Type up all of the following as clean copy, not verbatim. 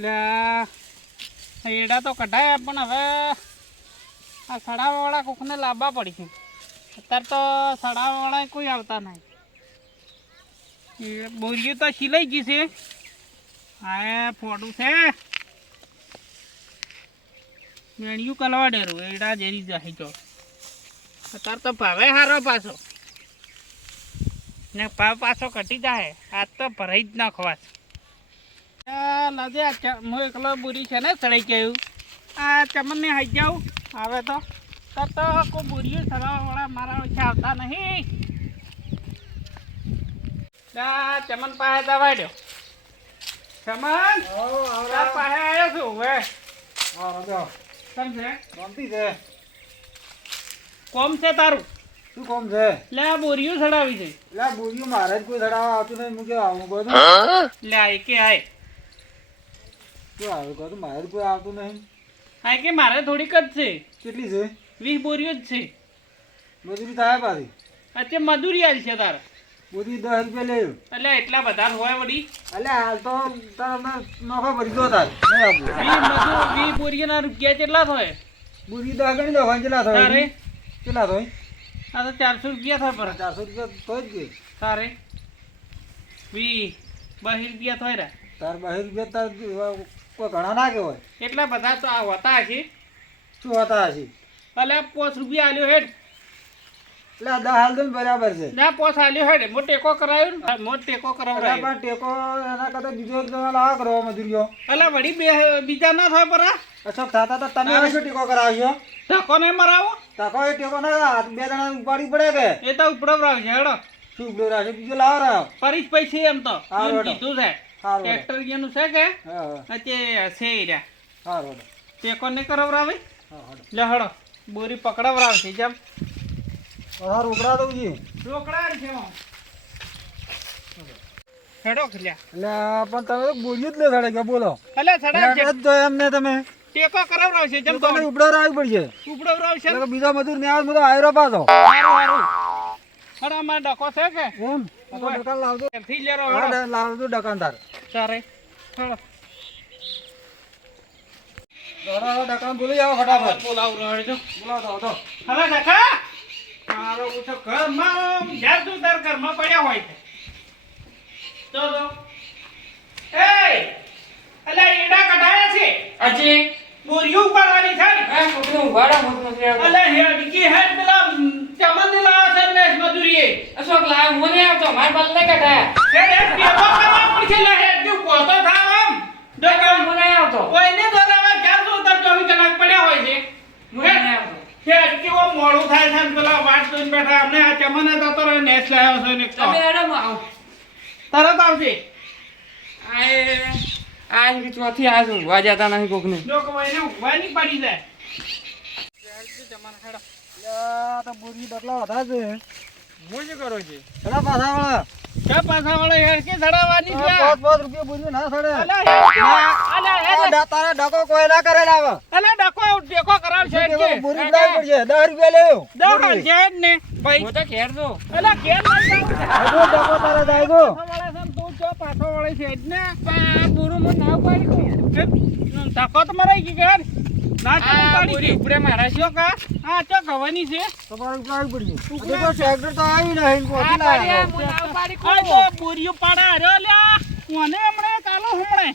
એટલે એડા તો કઢાયા પણ હવે આ સડાવાવાળા કોકને લાવવા પડશે. અત્યારે તો સડાવાવાળા કોઈ આવતા નહીં. બોરીઓ તો સિલાઈ ગઈ છે. હા ફોટું છે મેણિયું કલવા ડેરું એડા જેરી જાય તો અત્યારે તો ભાવે હારો પાછો ને ભાવ પાછો ઘટી જાય. આજ તો ભરાઈ જ નાખવા લાજે હું એકલો બુરી છે ને સડાઈ ગયું. આ ચમનને હાઈ જાઉં આવે તો કોઈ બુરીઓ સડાવાવાળા મારા ઓછા આવતા નહીં. ચમન પાસે દવા દો. ચમન તાર પાસે આવ્યો છું હવે સમજે કોમ છે તારું. શું કોમ છે? લે આ બોરીઓ સડાવી છે. લે બોરીઓ મારે જ કોઈ સડાવવા આવતું નહીં. હું કેવા આવું બધું લે આય કે આય શું આવ્યું કહું મારે જ કોઈ આવતું નહીં. આય કે મારે થોડીક જ છે. કેટલી છે? 20 બોરીઓ જ છે. મજૂરી થાય પાછી? અત્યારે મજૂરી આવી છે તારે બધી 10 રૂપિયા લેવું. એટલે એટલા બધા હોય વળી. એટલે હાલ તો તારે નોખો ભરી દો તાર નહીં આપું. 20 બોરીઓના રૂપિયા કેટલા થાય? બોરી 10 ગણી દો કેટલા થાય? તારે કેટલા થાય? આ તો 400 રૂપિયા થાય પર 400 રૂપિયા તો જ કે તારે 20 રૂપિયા થાય રે તાર 20 રૂપિયા તાર કોઈ ઘણા ના કે હોય. એટલા બધા તો આ હોતા હશે. શું હતા હશે? એટલે 5 રૂપિયા આલ્યો હેડ. એટલે 10 હાલ દો ને બરાબર છે. ના 5 આલ્યો હેડ. મો ટેકો કરાવ્યો ને મો ટેકો કરાવરાયો. પણ ટેકો એના કરતા બીજો એક જણા લાવા કરો મજૂરીઓ. એટલે વળી બીજા ના થાય પર અશોક થતા તો તમે હવે શું ટેકો કરાવશો? ધક્કો નહીં મરાવો. તાકો એ ટેકો ના 2 જણા ઉપાડી પડે કે એ તો ઉપડવરાવ છે હેડો. શું ઉપડો રાખે બીજો લાવો રહ્યો. ફરી જ પૈસે એમ તો હારું એમ કીધું છે. સારું ટ્રેક્ટર જેનું છે કે હા તે છે રહ્યા સારું ટેકો નહીં કરાવરાવે. હા લે હડો બોરી પકડાવરાવશે જેમ હા રોકડા દઉં જી. રોકડા છે હેડો ખલ્યા. એટલે પણ તમે તો બોલ્યું જ લે સાડે કે બોલો. એટલે સડા જ તો એમને તમે ટેકો કરાવરાવશે જેમ તો તમે ઉપડો રાખવી પડશે. ઉપડવરાવશે. એટલે બીજા મજૂર ને આવે બધો આયરો પાછો. હારું હારું હડો અમારે ડકો છે કે એમ તો દુકાન લાવજો. થી લેરો હા હડો લાવજો દુકાનદાર. તારે હડો દુકાન બોલી આવો ફટાફટ. બોલાવ રહ્યો છો. બોલાવો તો હવે કાકા મારો ઉઠો ઘર મારો જ્યાં તું તાર ઘરમાં પડ્યા હોય છે તો એ અલા એડા કઢાયા છે અજી બોરીઓ ઉપાડવાની છે ને આ છોકરો ઉભાડા મોત અલા હેડ કે હેડ પેલા ચમન ને લાવા છે ને મજૂરીએ અશોક લાવ મને આવતો માર બલ ને કઢાયા હેડ હેડ પેપર કરવા પડશે લે હેડ તું કોતો થાવ આમ દોકાન મને આવતો કોઈને દોરાવા જ્યાં તું તાર 24 કલાક પડ્યા હોય છે મને આવતો હેડ કેવો મોડું થાય છે ને પેલા વાટ જોઈને બેઠા અમને આ ચમન તો તરત નેસ લાવ્યો છે ને તમે એડમ આવ તરત આવશે આજ કે ચોથી આજ ઊંઘવા જતા નહીં કોકને લોકો એને ઊંઘવાની પડી જાય તો બોરી ડકલા હતા છે. હું શું કરો છે પેલા પાછા વાળા કે પાછા વાળા હેડ કે સડાવવાની છે 5 રૂપિયા બોરી ના સડે. અલા હેડ તારા ડકો કોઈ ના કરે લાવે. અલા ડકો ટેકો કરાવશે હેડ કે બોરી ઉડાવી પડશે 10 રૂપિયા લેવો. દોહા જેડ ને ભાઈ હું તો ઘેર જો અલા કેમ લઈ જાવ હજુ ડકો તારે જાય ગો. વાળા છે તું ચો પાછો વાળા છે હેડ ને પૂરું મને નાવ પાડી ધક્કો તો મરાઈ ગઈ કે ના આ ચાલી બોરી ઉપડે મારા શું કા હા ચો ખવાની છે તમારે ઉડાવી પડશે. હજુ તો ટ્રેક્ટર તો આવી નહીં પહોંચી આ પાડી લાવ્યો. આ મું નાવ પાડી આ કોણ તો બોરીઓ પાડા રે લ્યા કોને હમણે કાલો હમણે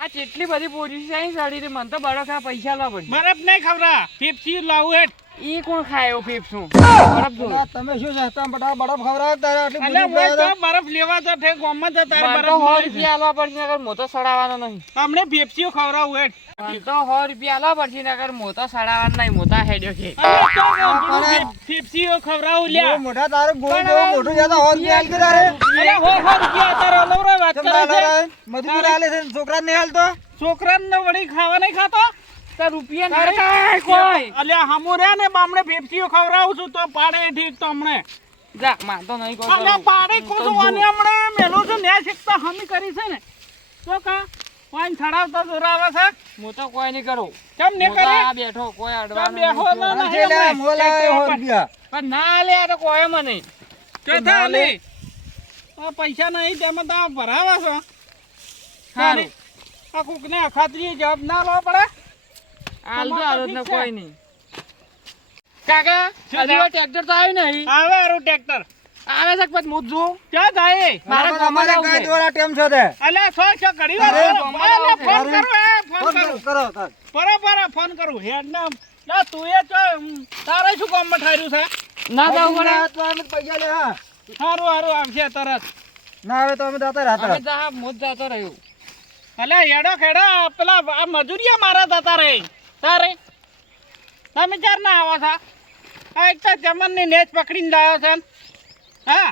આ કેટલી બધી બોરી છે અહીં સડી મને તો બડો ખા પૈસા લાવ પડશે બરફ નહીં ખવરા પેપ્સી લાવું હેડ ઈ કોણ ખાય એવું ફેફસું બરફ દો અલા, તમે શું સસ્તા બટા બરફ ખવડાવે તારે આટલી અલે બોરી હું તો ઉડાવે. બરફ લેવા તો ઠે ગોમમાં તો તારે મને બરફ તો 100 મળે છે. રૂપિયા આલવા પડશે નકર મોતો સડાવવાનો નહીં હમણે પેપ્સીઓ ખવરાવું હેડ મને તો 100 રૂપિયા આલવા પડશે નકર મોતો સડાવવાનો નહીં મોતા હેડ્યો છે પેપ્સીઓ ખવરાવું બહુ લ્યા મોટા તારે ગોળ જેવું મોટું જ્યાં તો 100 રૂપિયા આલી દે તારે. અલે હો રૂપિયા તારે અલવરો વાત કેમ કરે ના છે લાવે? મજૂરી આલે છે ને છોકરાને નહીં હાલતો. છોકરાને વળી ખાવા નહીં ખાતો તાર રૂપિયા તારે ના કાંઈ કોઈ અલ્યા હમુ રે ને બામણે પેપ્સીઓ ખવરાવું છું તો પાડે ઠીક તો હમણે જા માં તો નહીં કોઈ અલ્યા પાડે કોસો અને હમણે મેલો છે ને શીખતા હમી કરી છે ને તો કા વાઈન થડાવતા દોરાવે છે હું તો કોઈ નહીં કરું કેમ ને હું તો કરે આ બેઠો કોઈ અડવાનું બેહો નહીં. ના આ છે લે, મોલા એ 100 રૂપિયા. પણ ના લે આ તો કોઈ મને ચોથા લે આ પૈસા નહીં તેમાં તો ભરાવા છો સારું આ કોકને અખાત્રીએ જવાબ ના લો પડે. હાલ તો હાલ ને ઠીક છે. કોઈ નહીં. કાકા શું હજી થયું? ટ્રેક્ટર તો આવ્યું નહીં. આવે હારું ટ્રેક્ટર. આવે છે કે પછી હું જ જોઉં? ક્યાં જાય? મારા તમારે ગામમાં કઈ આવું છે. દ્વારા ટેમ છે તે અલ્યા છો ઘડી વાર અરે, ફોન કરું ફોન કરું કરો તાર. બરાબર ફોન કરું હેડ ના તું એ તો તારે શું કામમાં ઠાર્યું છે? ના જવું પડે. ના તો અમે પૈસા લે હા સારું સારું આવશે તરત. ના આવે તો અમે દાતા અમે રાતા તો હા મોજ જતો રહ્યો. અલ્યા હેડો ખેડો પેલા આ મજૂરિયા મારા જતા રહે તારે તમે ચાર ના આવો છો આ એક તો જમનની નેચ પકડીને લાવ્યો છે ને. હા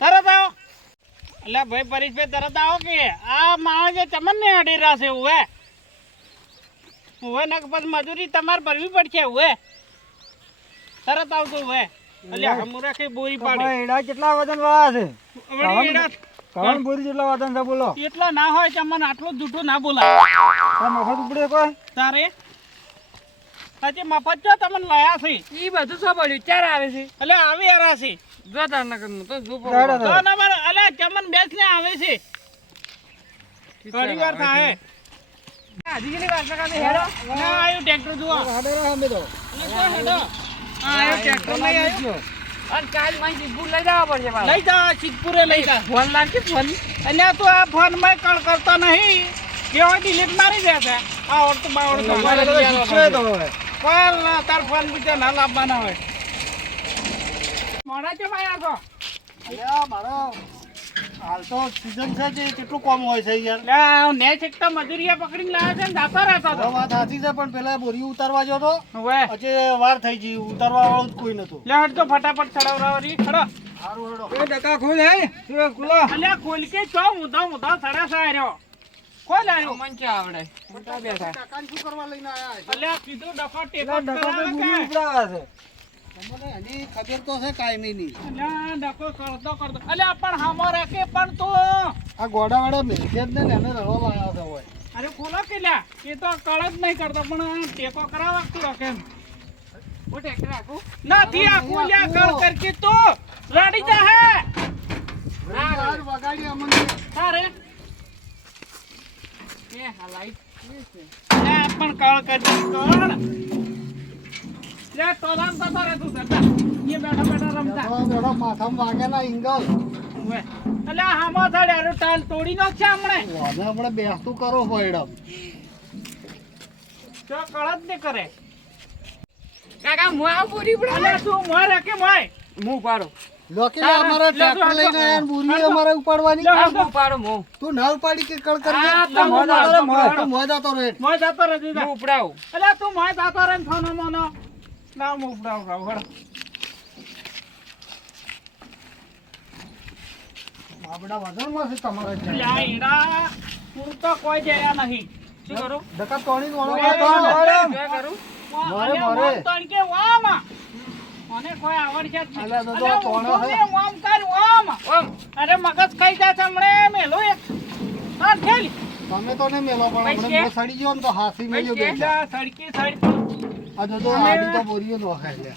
તરત આવો. અલ્યા ભાઈ પરેશભાઈ તરત આવો કે આ માણસ જે ચમનને અડી રહ્યા છે એવું હે ને પછી મજૂરી તમારે ભરવી પડશે એવું હે. તરત આવતું હે. અલ્યા હમુરા કે બોરી પાડી એડા કેટલા વજન વાળા છે વળી એડા કવન બોરી જેટલા વજન છે બોલો એટલા ના હોય ચમન આટલું જૂઠું ના બોલાય આ મફત ઉપડે કોઈ તારે હજી મફત જો તમને લાયા છે ઈ બધું શું પડ્યું? ચાર આવે છે. એટલે આવી હરા છે જો તાર નકર નું તો જો ચાર પડે. આવે. તો નંબર અલે ચમન બેસ ને આવે છે ઘણી વાર થાય હજી કેટલી વાર કાકા હેડો. ના આયું ટ્રેક્ટર જુઓ હાડે રહે અમે તો એટલે જો હેડો આ આયું ટ્રેક્ટર લઈ આવ્યો અને કાલ માં જીપુર લઈ જવા પડશે પાછો. લઈ જા સિદ્ધપુરે લઈ જા ફોન લાગશે ફોન. અને તું આ ફોન માં કળ કરતો નહીં કેવો ડિલીટ મારી દે છે આ ઓળતું બાવડતું અમારે તો શીખવે તો હવે કોલ તાર ફોન બીજો ના લાવવાના હોય મોડા છે ભાઈ આખો અલ્યા મારો હાલ તો સીઝન છે જે કેટલું કોમ હોય છે યાર લે ને છેકતા મજૂરીયા પકડીને લાવ્યા છે ને જાતો રહેતો આ હતો વાત સાચી છે પણ પેલા બોરી ઉતારવા જો તો હવે હજી વાર થઈ ગઈ ઉતારવા વાળું જ કોઈ નતું લે હટ તો ફટાફટ ચડાવરાવરી ખડો સારું હેડો એ ડકા ખોલ હે ખુલો અલ્યા ખોલ કે ચો મુધો સડા સાર્યો ખોલ આવ્યો મને ક્યાં આવડે? મોટા બેઠા. કાકાને શું કરવા લઈને આયા છે અલ્યા કીધું ડફા ટેકો ડકા તો બોરી ઉપડાવે છે તમને હજી ખબર તો છે કાયમી ની અલ્યા ડકો કરતો અલ્યા પણ હામો રાખે પણ તું આ ગોડાવાળા મેજે જ ને એને રડો લાયા છે હોય અરે ખોલો કે લ્યા એ તો કળ જ નહીં કરતો પણ ટેકો કરાવવા તું રાખે એમ. હું ટ્રેક્ટર રાખું. નથી આખું લ્યા કળ કરકે તું લડી જા હે યાર વગાડી અમને તારે એ હા લાઈટ. લે પણ કળ કરજે કળ લે તોલામ તો રે તું સરદાર એ બેઠા રમતા બેડો માથામાં વાગેલા ઇંગલ હવે અલ્યા હામો થડે અરે ટાલ તોડી નાખશે હમણે વાને આપણે બેસતું કરો હોયડમ તો કળ જ ને કરે કાકા હું આવું પૂરી પડે. અલ્યા તું મોય રાખે મોય હું પાડો. લોકેલા અમારા ટ્રેક્ટર લઈને આયા ને બુરી અમારે ઉપાડવાની લે, હા, હું પાડો હું. તું ના ઉપાડી કે કળ કરી હા, દે તો મોજ આવતો, તું મોજ આવતો રહે મોય જાતો રે દીધા હું ઉપડાવું. અલ્યા તું મોય જાતો રે ફોનો મોનો ના હું ઉપડાવ રાવ હળ આપડા વજનમાં છે તમારે અલ્યા ઈડા તું તો કોઈ જયા નહીં શું કરું? ધક્કા તોડી વળો મોરે, શું કરું? મોરે, અલ્યા મોરે. મોમ તણ કે વામ મને કોઈ આવડશે જ નહીં અલ્યા, તો તો અલ્યા, કોણો ઊંધું છે? ને વામ કર વામ ઓમ. અરે મગજ ખાઈ જાય છે હમણે મેલો એક હા ખેલ તમે તો નહીં મેલો પણ પૈસે? હમણાં સડી ગયો ને તો હાથી મેલ્યો પૈસે? બે અલ્યા, સડકી સડકી આ જો આડી તો બોરીઓ નો ખાય લે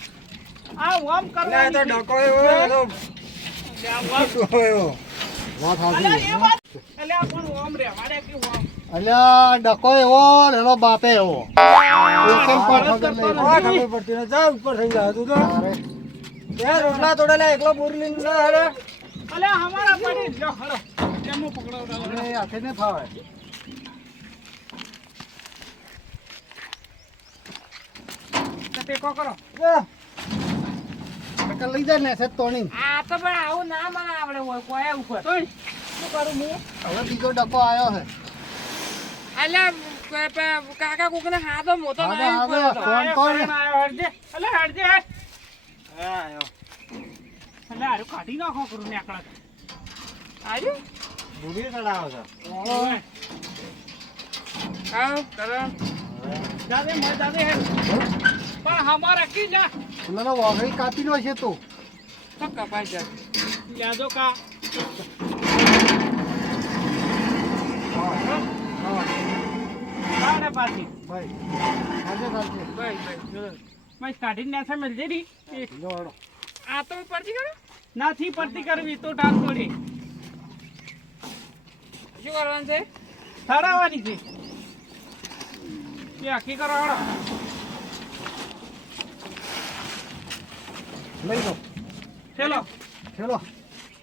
આ વામ કરવાની છે. ડકો એવો અલ્યા, વામ. એવો વાત અલ્યા, હાજી એ વાત અલ્યા પણ વામ રે મારે કે વામ અલ્યા ડકો એવો ને એનો બાપે એવો એકમ પર ખબર ખબર તો લઈ નથી. ખબર પડતી ને જા ઉપર થઈ જાય તું તો એ રોટલા તોડે લે એકલો બોરી લઈને ના હાલે અલ્યા હમારા પડી લો હળો કેમો પકડાવતા એ હાથે ને ફાવે ટેકો કરો ડકા લઈ જાય ને છે તોણી આ તો પણ આવું ના મને આવડે હોય કોઈ ઉપર. તોય શું કરું હું હવે બીજો ડકો આવ્યો છે અલ્યા કાકા કોકને હાથો મોટો હા, મારી હા, ઉપર હા. હતો. કોણ, કોણ? આયો હરજે અલ્યા હરજે હેડ. હા આવ્યો અલ્યા હારું કાઢી નાખો કરું ને આકડા આવ્યું? બોરી ચડાવો છે ઓય આવો, કરો. જાદે મય જાદે હેડ પણ હમારા કી જા મને વાઘરી કાપી નો છે તું તો કપાઈ જાય. યાદો કા કાઢે પાછી ભાઈ આજે ચાલશે બસ, બસ. મય કાઢીને નાથે મેલજે રી એ લો હેડો. આ તો પડતી કરો. નાથી પડતી કરવી તો ટાળ તોડી શું કરવાનું છે? સડાવવાની છે એ આખી કરો હળો લઈ લો ચલો ચલો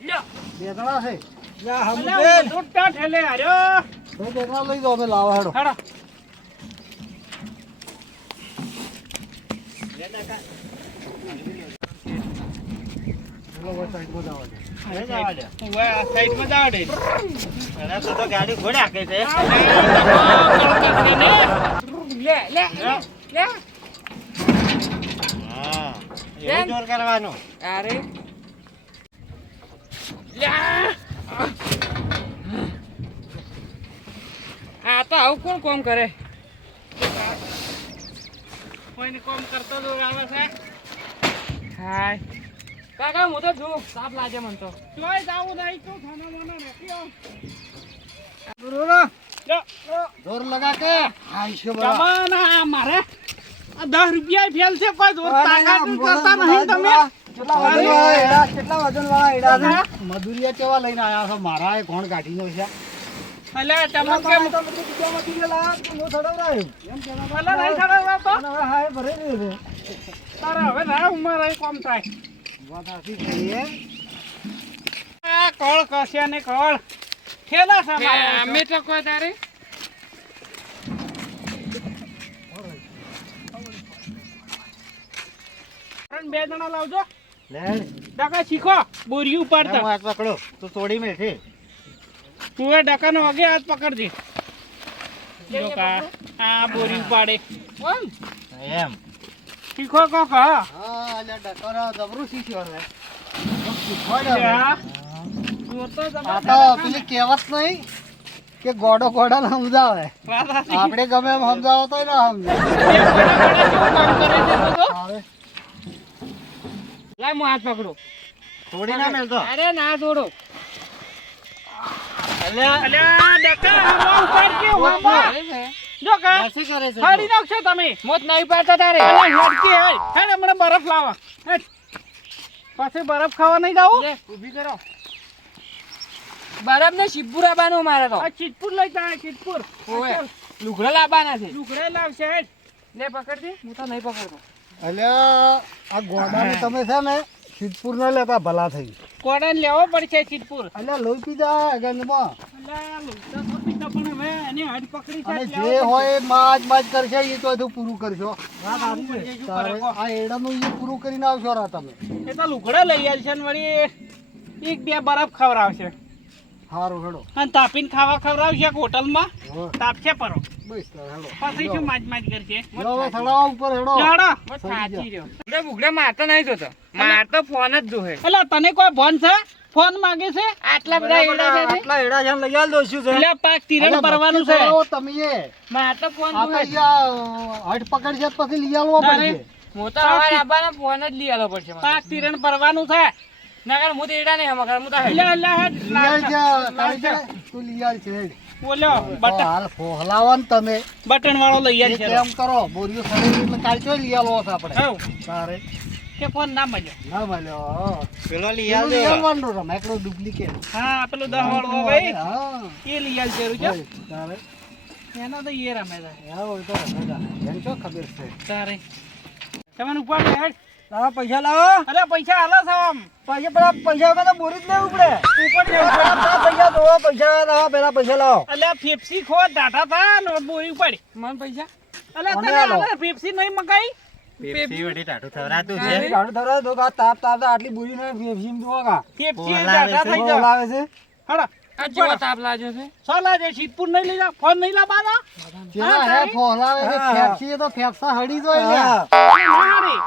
લ્યો બે જણા છે યા અલ્યા મોટા ઠેલે હાર્યો બે જણા લઈ દો અમે લાવા હેડો હળો ચલો બસ સાઈડમાં જવા દે ઉવે આ સાઈડમાં જાવ દે તો ગાડી ઘોડા કે છે લે લે લે હા એવું જોર કરવાનું અરે આ તો આવું કોણ કોમ કરે કોઈને કોમ કરતો તો આવે છે હાય કાકા હું તો જોઉં સાપ લાગે મને તો જોઈ જાવું નહીં તું ખાના માના નથી આવ બરોબર લ્યો જોર લગા કે આઈશો બરા જમાના મારે આ 10 રૂપિયા ફેલ છે કોઈ જોર તાકાત કરતા નહીં તમે કેટલા વજન વાળા એડા છે મધુરિયા કેવા લઈને આયા છો મારા એ કોણ કાઢીનો છે અલ્યા તમે કેમ તો બધું બીજા માંથી ગયેલા નો સડવરાયો એમ કેવા ભલે નહીં સડાવવા તો હવે હાય ભરે દે તારે હવે ના ઉંમર આવી કોમ થાય વાત આથી કહીએ આ કોળ કસ્યા ને કોળ ખેલા છે મારે અમે તો કોઈ તારે બે જણા લાવજો લે ડકા શીખો બોરી ઉપાડતા હાથ પકડો તો તોડી મે છે તું એ ડકાનો વાગે હાથ પકડજે જો કા આ બોરી ઉપાડે કોણ એમ શીખો કોક હા હા અલ્યા ડકરા જબરું શીખ્યો હવે આ તો આ તો પેલી કહેવત નહીં કે ગોડો ગોડાને સમજાવે આપણે ગમે એમ સમજાવો તો ના સમજે હવે લાય હું હાથ પકડું તોડી ના મેલતો અરે ના છોડો અલ્યા ડકા હવા ઉપાડ કે હવા જો કા શું કરે છે ફાડી નાખશો તમે મોત નહીં પાડતા તારે અલ્યા હેડકી હેડ હમણાં બરફ લાવા હેડ પાછે બરફ ખાવા નહીં જાવ લે ઊભી કરો બરાબર ને શિવપુર આવવાનું મારે તો આ ચીતપુર લઈ જાય ચીતપુર ઓય લુગડા લાવવાના છે લુગડે લાવશે હેડ લે પકડજે હું તો નહીં પકડતો અલ્યા આ ગોડાને તમે છે ને સિદ્ધપુર ન લેતા ભલા થઈ કોડાને લેવો પડશે ચીતપુર અલ્યા લોહી પી જાય ગંદમાં અલ્યા લોટા તો પીતા પણ હવે એની હડ પકડી અને છે જે હોય એ માજ માજ કરશે એ તો બધું પૂરું કરશો તારે તારે આ એડાનું એ પૂરું કરીને આવશો રા તમે એ તો લુગડા લઈ આવશે ને વળી એક બે બરફ ખવડાવશે સારું હેડો અને તાપીને ખાવા ખવડાવશે હોટલમાં હો, તાપશે પરો બસ તાર હેડો પછી શું માજ માજ કરશે લો હવે થડાવા ઉપર હેડો ચાડો બસ સાચી રહ્યો લે બુગડા મારતો નહીં જોતો મારતો ફોન જ જોહે એટલે તને કોઈ ફોન છે ફોન માંગે છે આટલા બધા એડા છે ને? આટલા એડા છે ને લઈ આલ દો શું છે એટલે પાક તિરણ અલ્યા, ભરવાનું નક્કી છે કરો તમે એ મારતો ફોન આ તો જોહે અહીંયા હટ પકડશે તો પછી લઈ આલવો તારે? પડશે હું તો હવે આબાના ફોન જ લઈ આલો પડશે મારે. પાક તિરણ ભરવાનું છે નકર હું તો એડા નહીં હમણાં હું તો હેડ. એટલે એટલે હેડ લઈ આલ છે લાવશે. તારી છે તું લઈ આલ છે હેડ. બોલ્યો તો બટન હાલ ફોહલાવો ને તમે બટન વાળો લઈ એ આવશે કેમ કરો બોરીઓ સડી એટલે કાલચો લઈ આલવો છે આપણે હઉ તારે કે ફોન ના મળ્યો ના મળ્યો પેલો લઈ પેલું લઈ આવજો આવવાનું રમે એકલો ડુપ્લિકેટ હા પેલું 10 વાળો ભાઈ હા એ લઈ આલ જરૂર છે તારે એનો તો એ રમે છે હા હોય તો રમે જા. એને શું ખબર છે તારે તમને ઉપાડ હેડ તારા પૈસા લાવો અરે પૈસા હાલો છો આમ પૈસા પેલા પૈસા વગર તો બોરી જ નહીં ઉપડે ઉપર પેલા પૈસા દો પૈસા લાવો પેલા પૈસા લાવો અલ્યા ફેફસી ખો ડાટા થા ને બોરી ઉપાડી મને પૈસા અલ્યા મને તને આલો. આલે ફેફસી નહીં મગાઈ પેપ્સી વળી ટાઢું થવરાતું છે અરે. ગાડું ધરાવે તો તાપ તાપ તો આટલી બોરી ને ભીમ દોગા ફેફસી બોલાવે ડાટા છે. થઈ જા બોલાવે છે હડો આ જેવો તાપ લાગ્યો છે સોલા જે શીતપુર નહીં લઈ જા ફોન નહીં લાવવાનો કેવા હે ફોલાવે છે હા. ફેફસી તો ફેફસા હડી જોઈ લે નારી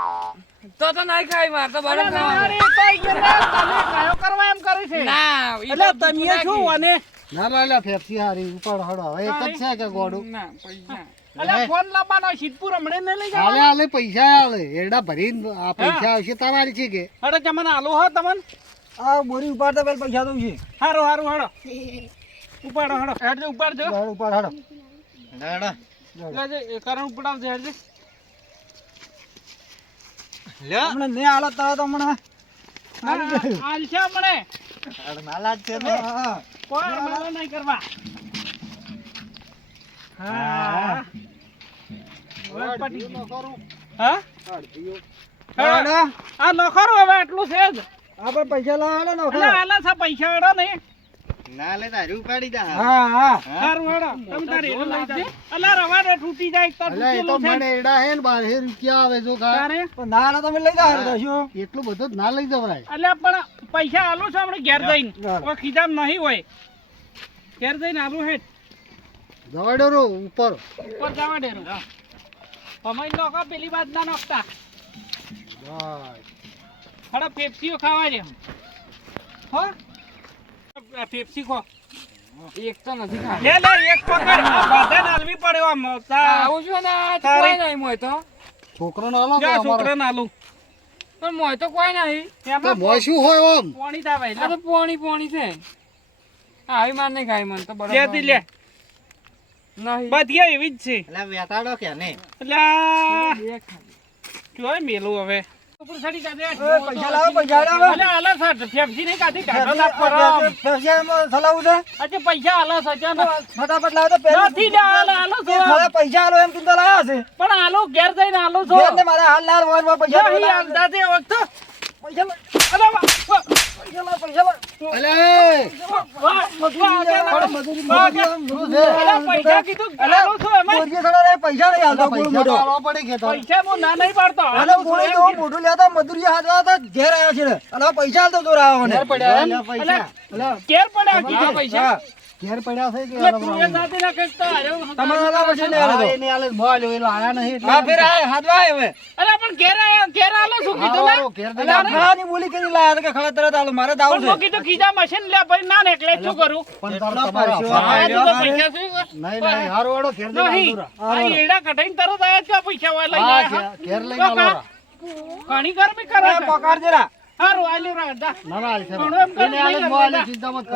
તો નહીં ખાય માર તો બરફ ખાવાનું. નારી તો અહીંયા તમે કાયો કરવા એમ કરે છે ના ઈ એટલે તો તમે શું અને ના લાલ્યા ફેફસી હારી ઉપર હડો હવે એક જ છે કે ગોડું ના પૈસા અલ્યા ફોન લાવવાનો શીતપુર હમણે નહીં લઈ હાલે જવાનો હાલે પૈસા હાલે એડા ભરીને આ પૈસા આવશે તમારી છે કે હડો તમને આલો હો તમને આ બોરી ઉપાડતા પેલા પૈસા દઉં છે હારું હારું હડો ઉપાડો હડો હેડજો ઉપાડજો ઉપાડ હડો હેડો. લેજે એ કરણ ઉપડાવજે હેડજે લ્યો. હમણાં નહીં હાલત તો હમણાં હાલ છે હમણે નાલા જ છે ને. હા કોઈ માલો નહીં કરવા હા હવે પટી ગયું. નોકરું. હા અડધીઓ. હા. આ નોખરું હવે આટલું છે જ આપણે પૈસા લાવવાના એટલે નોખરા. આલા છે પૈસા હેડો ને ના લે તારી ઉપાડી જા હા હા સારું હેડો તમે તારે હેડો લઈ જાઓ. અલા રવા દે તૂટી જાય એક તો અલ્યા એ તો તૂટેલું છે મને એડા હે ને 12 રૂપિયા આવે જો ખા. તારે પણ ના ના તમે લઈ જાવ શું એટલું બધું જ ના લઈ જવરાય. અલ્યા પણ પૈસા આલું છે આપણે ઘેર જઈને હા. કોઈ ખીજામ નહીં હોય ઘેર જઈને આલું હેઠ જવાડો રો ઉપર. ઉપર જવા દે અમારી લોકો પેલી બાદ ના નોખતા બસ. હડો પેપ્સીઓ ખાવા દે હો આ પેપ્સી ખો એક તો નથી ખાવા. લે લે એક પકડ આ બાધાને આલવી પડ્યો આમ આવું છું ને આ તો કોઈ નહીં મોય તો. છોકરાને આલો કે જા અમારો. છોકરાને આલું પણ મોય તો કોઈ નહીં. તો એમાં મોય શું હોય ઓમ? પાણી દાવે આ તો પોણી છે. આવી માર નહીં ખાય મને તો લે બરાબર. તી લે નહીં. બધી એવી જ છે એટલે વેતાડો કે ને એટલે આ બે ખાય. જોય મેલું હવે ઉપર સડી કાઢે પૈસા લાવો પૈસા લાવો. અલે આલા સાટ ફેફસી નહીં કાઢી કાઢો ના પરમ પૈસામાં સલાવું છે. આજે પૈસા આલા સજા ફટાફટ લાવો તો પહેલા નથી લે આલો છો થોડા પૈસા આલો એમ તું તો લાવ્યા છે. પણ આલો ઘેર જઈને આલો છો બેન ને મારા હાલ લાલ વોરમાં પૈસા નહીં લાવો. અંદાજે વખત પૈસા લાવો. અરે વાહ, વાહ, પૈસા લાવો, પૈસા લાવો. અલે વાહ, વાહ, પણ મજૂરી મજૂરી છે. અલા, પૈસા કીધું આલો છો એમાં બોરીએ થોડા રે પૈસા નહીં હાલતો બોલ મોટો. પૈસા હું ના નહીં પાડતો અલે આલો છો બોલી એમ તો કીધું. મોટું લેતા મજૂરી હાથવા હતા ઘેર આવ્યા છે. અલે પૈસા હાલતો જોર આવ્યો મને. અલા, ઘેર પડ્યા આ કીધું. પૈસા ઘેર પડ્યા છે કે એટલે તું એ સાથે ના કહેતો, અરે હું તમારા આલા પછી નહીં આલો તો. એને આલે મોલ એલો આયા નહીં એટલે હા ફેર આ હાથવા આવ્યો હવે. અલા, પણ ઘેર આલો શું કીધું ને? અલે આ ખાવાની બોલી કરી લાયા હતા કે ખરા તરત આલો મારે દાવ પણ મેં છે. કીધું ખીજા મશીન લે ભાઈ ના ને એટલે શું કરું પણ તારો તમારો આ તો આયો. પૈસા શું? નહીં નહીં હારો વાળો ઘેર જઈને નહીં આલજો રા. આ એડા કઢાઈને તરત આયા છે, આ પૈસા વાળા લઈને હા આયા. ઘેર લઈને આલો રા. ઘણી ગરમી કરે છે. પકડ જરા. હારું, આલ્યું રા, જા. ના ના હાલ છે ઘણું એમ એને આલે જ મોલ ચિંતા મત કર.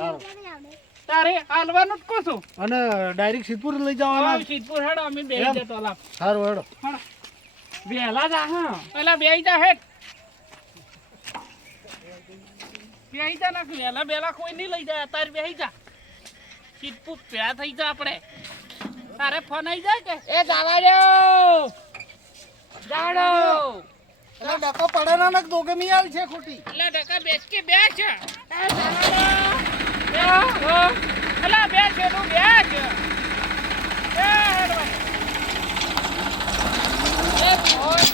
હારો. તારે હાલવાનું જ કહું છું. અને ડાયરેક્ટ સિદ્ધપુર લઈ જવાના. હવે સિદ્ધપુર હેડો, અમે બેહી એમ? જતો લાવ. સારું હેડો. વહેલા જા હા. પેલા બેહી જા હેડ. બેહી જા નાખ, વેલા બેલા કોઈ નહીં લઈ જાય, તારે બેહી જા. સિદ્ધપુર પેલા થઈ જા આપણે. તારે ફોન આવી જાય કે? એ જાવા દ્યો. જાડો. એટલે ડકો પડે ના નક દોગે મી આલ છે ખોટી. અલા, ડકા બેસ કે બેસ. અલા, બેસ એનું બેસ. એ હેડ ભાઈ. એ ભોય